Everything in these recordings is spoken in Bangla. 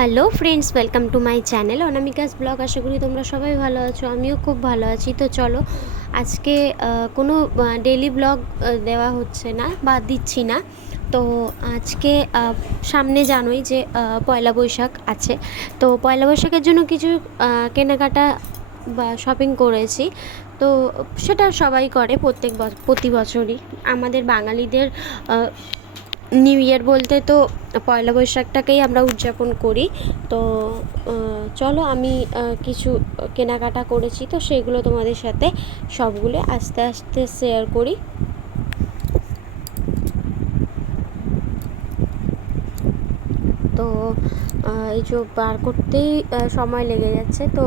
Hello friends, welcome to my channel Anamika's blog. আশা করি তোমরা সবাই ভালো আছো, আমিও খুব ভালো আছি। তো চলো, আজকে কোনো ডেলি ব্লগ দেওয়া হচ্ছে না বা দিচ্ছি না। তো আজকে সামনে জানোই যে পয়লা বৈশাখ আছে। তো পয়লা বৈশাখের জন্য কিছু কেনাকাটা বা শপিং করেছি। তো সেটা সবাই করে প্রতি বছরই। আমাদের বাঙালিদের নিউ ইয়ার বলতে তো পয়লা বৈশাখটাকেই আমরা উদযাপন করি। তো চলো, আমি কিছু কেনাকাটা করেছি, তো সেগুলো তোমাদের সাথে সবগুলো আস্তে আস্তে শেয়ার করি। তো এই যে বার করতেই সময় লেগে যাচ্ছে। তো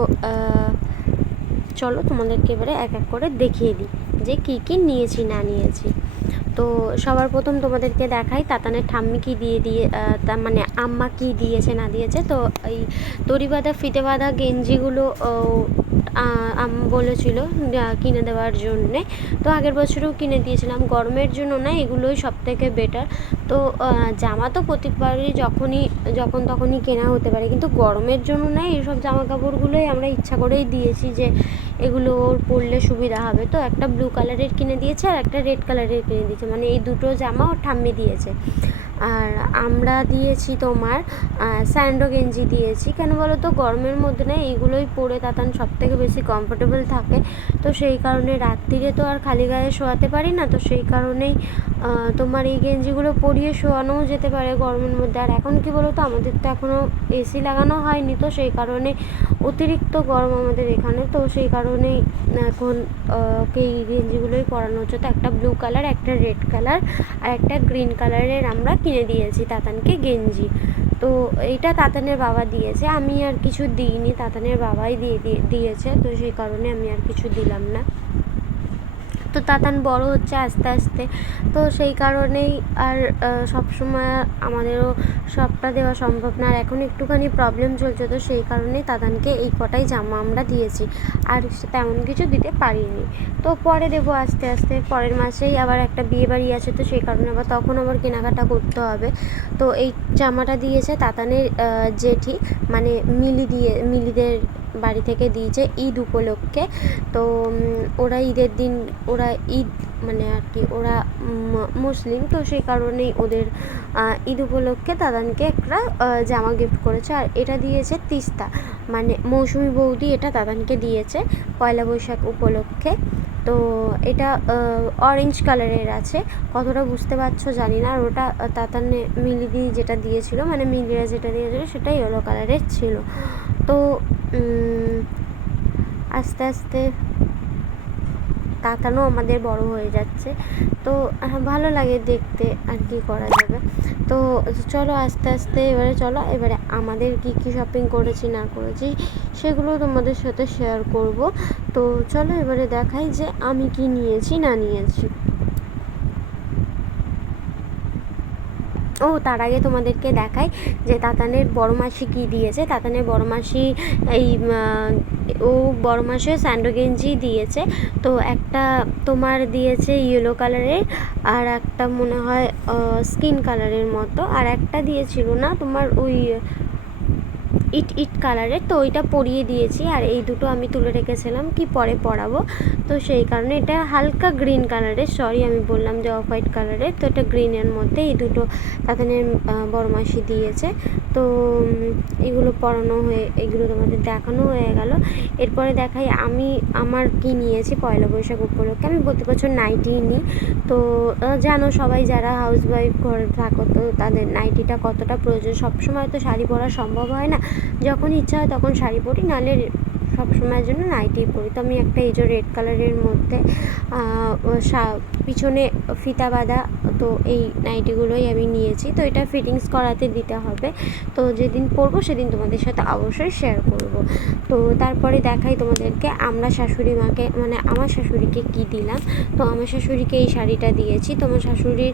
চলো তোমাদেরকে এবারে এক এক করে দেখিয়ে দিই যে কী কী নিয়েছি না নিয়েছি। তো সবার প্রথম তোমাদেরকে দেখাই তাতানের ঠাম্মি কী দিয়ে তার মানে আম্মা কী দিয়েছে না দিয়েছে। তো এই দড়ি বাঁধা ফিতে বাঁধা গেঞ্জিগুলো বলেছিল কিনে দেওয়ার জন্যে। তো আগের বছরেও কিনে দিয়েছিলাম। গরমের জন্য না, এগুলোই সব থেকে বেটার। তো জামা তো প্রতিবারই যখন তখনই কেনা হতে পারে, কিন্তু গরমের জন্য না, এইসব জামা কাপড়গুলোই আমরা ইচ্ছা করেই দিয়েছি যে এগুলো ওর পরলে সুবিধা হবে। তো একটা ব্লু কালারের কিনে দিয়েছে আর একটা রেড কালারের কিনে দিয়েছে, মানে এই দুটো জামা ওর ঠাম্মি দিয়েছে। আর আমরা দিয়েছি তোমার স্যান্ডো গেঞ্জি দিয়েছি। কেন বলো তো, গরমের মধ্যে না এইগুলোই পরে তাতান সব থেকে বেশি কমফোর্টেবল থাকে। তো সেই কারণে রাত্রিরে তো আর খালি গায়ে শোয়াতে পারি না, তো সেই কারণেই তোমার এই গেঞ্জিগুলো পরিয়ে শোয়ানোও যেতে পারে গরমের মধ্যে। আর এখন কি বলো তো, আমাদের তো এখনও এসি লাগানো হয়নি, তো সেই কারণে অতিরিক্ত গরম আমাদের এখানে। তো সেই কারণেই এখন ওকে এই গেঞ্জিগুলোই পরানো হচ্ছে। তো একটা ব্লু কালার, একটা রেড কালার আর একটা গ্রিন কালারের আমরা কিনে দিয়েছি তাতানকে গেঞ্জি। তো এইটা তাতানের বাবা দিয়েছে, আমি আর কিছু দিইনি, তাতানের বাবাই দিয়েছে। তো সেই কারণে আমি আর কিছু দিলাম না। তো তাতান বড় হচ্ছে আস্তে আস্তে, তো সেই কারণেই আর সবসময় আমাদেরও সবটা দেওয়া সম্ভব না। আর এখন একটুখানি প্রবলেম চলছে, তো সেই কারণেই তাতানকে এই কটাই জামা আমরা দিয়েছি, আর তেমন কিছু দিতে পারিনি। তো পরে দেবো আস্তে আস্তে, পরের মাসেই আবার একটা বিয়ে বাড়ি আছে, তো সেই কারণে তখন আবার কেনাকাটা করতে হবে। তো এই জামাটা দিয়েছে তাতানের জেঠি, মানে মিলিদের বাড়ি থেকে দিয়েছে ঈদ উপলক্ষে। তো ওরা ঈদের দিন, ওরা ঈদ মানে আর কি, ওরা মুসলিম, তো সেই কারণেই ওদের ঈদ উপলক্ষে তাদানকে একটা জামা গিফট করেছে। আর এটা দিয়েছে তিস্তা, মানে মৌসুমি বৌদি এটা দাদানকে দিয়েছে পয়লা বৈশাখ উপলক্ষে। তো এটা অরেঞ্জ কালারের আছে, কতটা বুঝতে পারছো জানি না। আর ওটা তাতানে মিলিদি যেটা দিয়েছিল, মানে মিলিরা যেটা দিয়েছিল সেটা ইয়েলো কালারের ছিল। তো আস্তে আস্তে তাতানও আমাদের বড় হয়ে যাচ্ছে, তো ভালো লাগে দেখতে, আর কি করা যাবে। তো চলো আস্তে আস্তে এবারে আমাদের কি কি শপিং করেছি না করেছি সেগুলো তোমাদের সাথে শেয়ার করব। তো চলো এবারে দেখাই যে আমি কি নিয়েছি না নিয়েছি। ও তার আগে তোমাদেরকে দেখাই যে তাতানের বড় মাসি কী দিয়েছে। তাতানের বড় মাসি এই ও বড় মাসে স্যান্ডো গেঞ্জি দিয়েছে। তো একটা তোমার দিয়েছে ইয়েলো কালারের, আর একটা মনে হয় স্কিন কালারের মতো, আর একটা দিয়েছিল না তোমার ওই ইট কালারের। তো ওইটা পরিয়ে দিয়েছি, আর এই দুটো আমি তুলে রেখেছিলাম কি পরে পরাবো। তো সেই কারণে এটা হালকা গ্রিন কালারের, সরি আমি বললাম যে অফ হোয়াইট কালারের, তো এটা গ্রিনের মধ্যে এই দুটো তাদের বড় মাসি দিয়েছে। তো এগুলো পরানো হয়ে, এগুলো তোমাদের দেখানো হয়ে গেল। এরপরে দেখাই আমি আমার কি নিয়েছি পয়লা বৈশাখ উপলক্ষে। আমি প্রতি বছর নাইটি নিই। তো জানো সবাই যারা হাউস ওয়াইফ ঘরে থাকো, তো তাদের নাইটিটা কতটা প্রয়োজন। সবসময় তো শাড়ি পরা সম্ভব হয় না, যখন ইচ্ছা হয় তখন শাড়ি পরি, নাহলে সব সময়ের জন্য নাইটি পরি। তো আমি একটা এই যে রেড কালারের মধ্যে পিছনে ফিতা বাঁধা, তো এই নাইটিগুলোই আমি নিয়েছি। তো এটা ফিটিংস করাতে দিতে হবে, তো যেদিন পরবো সেদিন তোমাদের সাথে অবশ্যই শেয়ার করব। তো তারপরে দেখাই তোমাদেরকে আমরা শাশুড়ি মাকে, মানে আমার শাশুড়িকে কি দিলাম। তো আমার শাশুড়িকে এই শাড়িটা দিয়েছি। তোমার শাশুড়ির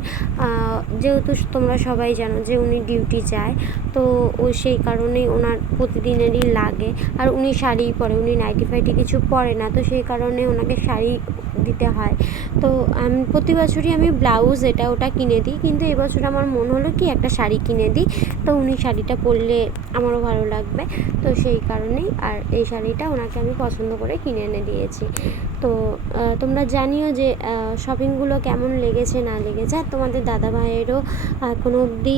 যেহেতু তোমরা সবাই জানো যে উনি ডিউটি যায়, তো ও সেই কারণেই ওনার প্রতিদিনেরই লাগে। আর উনি শাড়িই পরে, উনি নাইটি ফাইটি কিছু পরে না, তো সেই কারণে ওনাকে শাড়ি দিতে হয়। তো প্রতি বছরই আমি ব্লাউজ এটা ওটা কিনে দিই, কিন্তু এবছর আমার মন হলো কি একটা শাড়ি কিনে দিই, তো উনি শাড়িটা পরলে আমারও ভালো লাগবে, তো সেই কারণেই আর এই শাড়িটা ওনাকে আমি পছন্দ করে কিনে এনে দিয়েছি। তো তোমরা জানিও যে শপিংগুলো কেমন লেগেছে না লেগেছে। আর তোমাদের দাদা ভাইয়েরও এখনও অবধি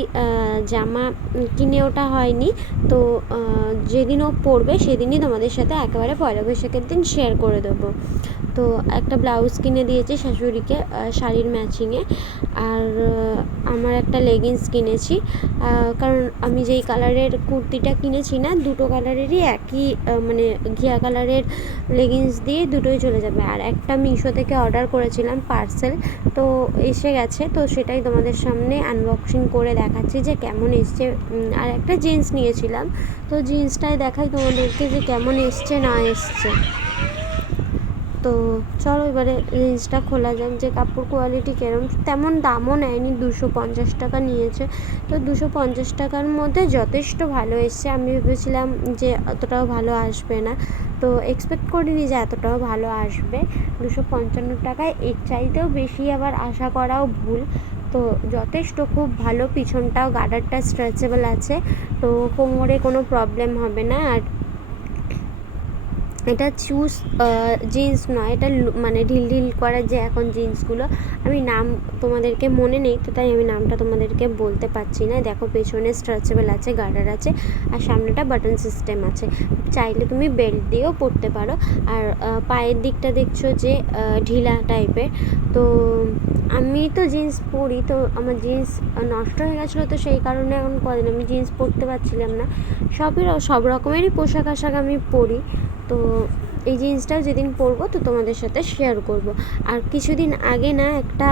জামা কিনে ওঠা হয়নি, তো যেদিন ও পরবে সেদিনই তোমাদের সাথে একেবারে পয়লা বৈশাখের দিন শেয়ার করে দেবো। তো একটা ব্লাউজ কিনে দিয়েছি শাশুড়িকে শাড়ির ম্যাচিংয়ে, আর আমার একটা লেগিংস কিনেছি, কারণ আমি যেই কালারের কুর্তিটা কিনেছি না, দুটো কালারেরই একই মানে ঘিয়া কালারের লেগিংস দিয়ে দুটোই চলে যাবে। আর একটা মিশো থেকে অর্ডার করেছিলাম পার্সেল, তো এসে গেছে, তো সেটাই তোমাদের সামনে আনবক্সিং করে দেখাচ্ছি যে কেমন এসছে। আর একটা জিন্স নিয়েছিলাম, তো জিন্সটাই দেখাই তোমাদেরকে যে কেমন এসছে না এসছে। তো চলো এবারে জিন্সটা খোলা যাক যে কাপড় কোয়ালিটি কেরম। তেমন দামও নেয়নি, 250 টাকা নিয়েছে, তো 250 টাকার মধ্যে যথেষ্ট ভালো এসছে। আমি ভেবেছিলাম যে অতটাও ভালো আসবে না, তো এক্সপেক্ট করিনি যে এতটাও ভালো আসবে। 255 টাকায় এর চাইতেও বেশি আবার আশা করাও ভুল। তো যথেষ্ট খুব ভালো, পিছনটাও গার্ডারটা স্ট্রেচেবল আছে, তো কোমরে কোনো প্রবলেম হবে না। আর এটা চুজ জিন্স নয়, এটা মানে ঢিল ঢিল করার যে এখন জিন্সগুলো, আমি নাম তোমাদেরকে মনে নেই, তো তাই আমি নামটা তোমাদেরকে বলতে পারছি না। দেখো পেছনে স্ট্রেচেবল আছে, গার্ডার আছে, আর সামনেটা বাটন সিস্টেম আছে, চাইলে তুমি বেল্ট দিয়েও পরতে পারো। আর পায়ের দিকটা দেখছো যে ঢিলা টাইপের। তো আমি তো জিন্স পরি, তো আমার জিন্স নষ্ট হয়ে গেছিলো, তো সেই কারণে এখন কদিন আমি জিন্স পরতে পারছিলাম না। সব রকমেরই পোশাক আশাক আমি পরি, তো এই জিন্সটাও যেদিন পরবো তো তোমাদের সাথে শেয়ার করব। আর কিছুদিন আগে না একটা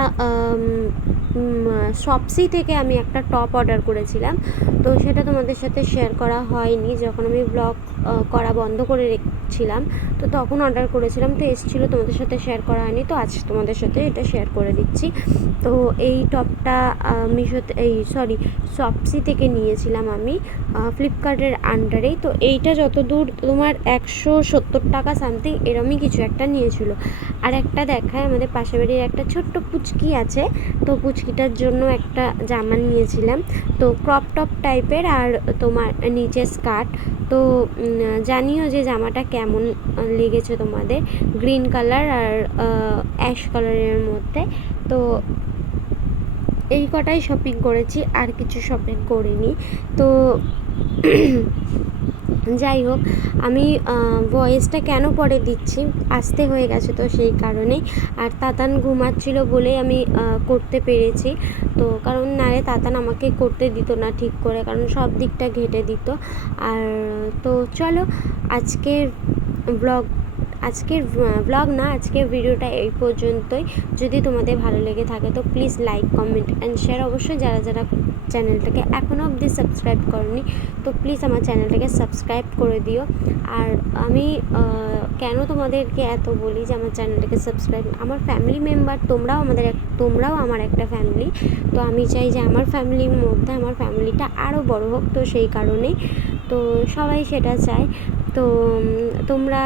শপসি থেকে আমি একটা টপ অর্ডার করেছিলাম, তো সেটা তোমাদের সাথে শেয়ার করা হয়নি, যখন আমি ব্লগ করা বন্ধ করে রেখেছিলাম তো তখন অর্ডার করেছিলাম, তো এসেছিলো, তোমাদের সাথে শেয়ার করা হয়নি, তো আজ তোমাদের সাথে এটা শেয়ার করে দিচ্ছি। তো এই টপটা মিশোতে শপসি থেকে নিয়েছিলাম আমি, ফ্লিপকার্টের আন্ডারেই। তো এইটা যতদূর তোমার 170 টাকা সামথিং এরমই কিছু একটা নিয়েছিল। আর একটা দেখায়, আমাদের পাশের বাড়ির একটা ছোট্ট পুচকি আছে, তো পুচকিটার জন্য একটা জামা নিয়েছিলাম, তো ক্রপ টপ টাইপের, আর তোমার নিচে স্কার্ট। তো জানিও যে জামাটা কেমন লেগেছে তোমাদের, গ্রিন কালার আর অ্যাশ কালারের মধ্যে। তো এই কটাই শপিং করেছি, আর কিছু শপিং করিনি। তো যাই হোক, আমি ভয়েসটা কেন পরে দিচ্ছি, আসতে হয়ে গেছে তো সেই কারণেই। আর তাতান ঘুমাচ্ছিল বলেই আমি করতে পেরেছি, তো কারণ নারে তাতান আমাকে করতে দিত না ঠিক করে, কারণ সব দিকটা ঘেঁটে দিত। আর তো চলো আজকের আজকের ভিডিওটা এই পর্যন্তই। যদি তোমাদের ভালো লেগে থাকে তো please like, comment and share. অবশ্যই যারা যারা চ্যানেলটাকে এখনও অবধি সাবস্ক্রাইব করনি তো প্লিজ আমার চ্যানেলটাকে সাবস্ক্রাইব করে দিও। আর আমি কেন তোমাদেরকে এত বলি যে আমার চ্যানেলটাকে সাবস্ক্রাইব, আমার ফ্যামিলি মেম্বার তোমরাও আমার একটা ফ্যামিলি, তো আমি চাই যে আমার ফ্যামিলির মধ্যে আমার ফ্যামিলিটা আরও বড় হোক, তো সেই কারণেই তো সবাই সেটা চায়। তো তোমরা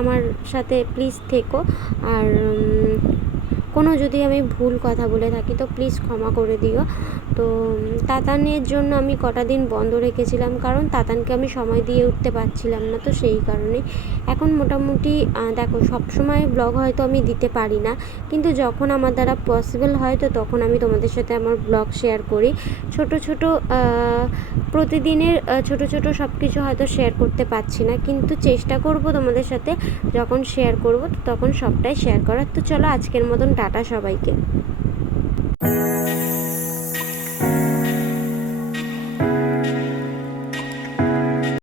আমার সাথে প্লিজ থেকো। আর কোনো যদি আমি ভুল কথা বলে থাকি তো প্লিজ ক্ষমা করে দিও। তো তাতানের জন্য আমি কটা দিন বন্ধ রেখেছিলাম, কারণ তাতানকে আমি সময় দিয়ে উঠতে পারছিলাম না, তো সেই কারণে এখন মোটামুটি দেখো সবসময় ব্লগ হয়তো আমি দিতে পারি না, কিন্তু যখন আমার দ্বারা পসিবল হয় তো তখন আমি তোমাদের সাথে আমার ব্লগ শেয়ার করি। ছোট প্রতিদিনের ছোট সব কিছু হয়তো শেয়ার করতে পারছি না, কিন্তু চেষ্টা করব তোমাদের সাথে যখন শেয়ার করব তখন সবটাই শেয়ার করার। তো চলো আজকের মতন টাটা সবাইকে।